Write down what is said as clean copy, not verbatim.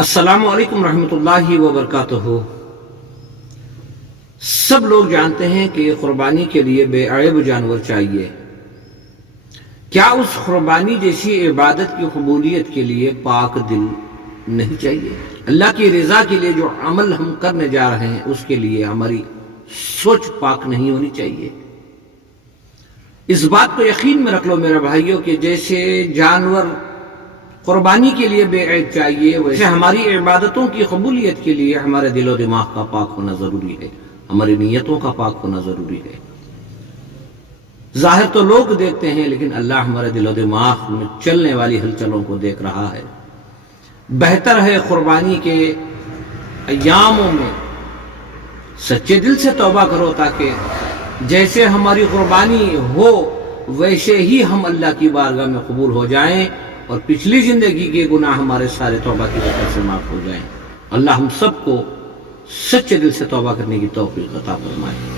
السلام علیکم رحمۃ اللہ وبرکاتہ۔ سب لوگ جانتے ہیں کہ قربانی کے لیے بے عیب جانور چاہیے۔ کیا اس قربانی جیسی عبادت کی قبولیت کے لیے پاک دل نہیں چاہیے؟ اللہ کی رضا کے لیے جو عمل ہم کرنے جا رہے ہیں اس کے لیے ہماری سوچ پاک نہیں ہونی چاہیے۔ اس بات کو یقین میں رکھ لو میرے بھائیوں کہ جیسے جانور قربانی کے لیے بے عیب چاہیے، ویسے ہماری عبادتوں کی قبولیت کے لیے ہمارے دل و دماغ کا پاک ہونا ضروری ہے، ہماری نیتوں کا پاک ہونا ضروری ہے۔ ظاہر تو لوگ دیکھتے ہیں لیکن اللہ ہمارے دل و دماغ میں چلنے والی ہلچلوں کو دیکھ رہا ہے۔ بہتر ہے قربانی کے ایاموں میں سچے دل سے توبہ کرو تاکہ جیسے ہماری قربانی ہو ویسے ہی ہم اللہ کی بارگاہ میں قبول ہو جائیں اور پچھلی زندگی کے گناہ ہمارے سارے توبہ کی وجہ سے معاف ہو جائیں۔ اللہ ہم سب کو سچے دل سے توبہ کرنے کی توفیق عطا فرمائے۔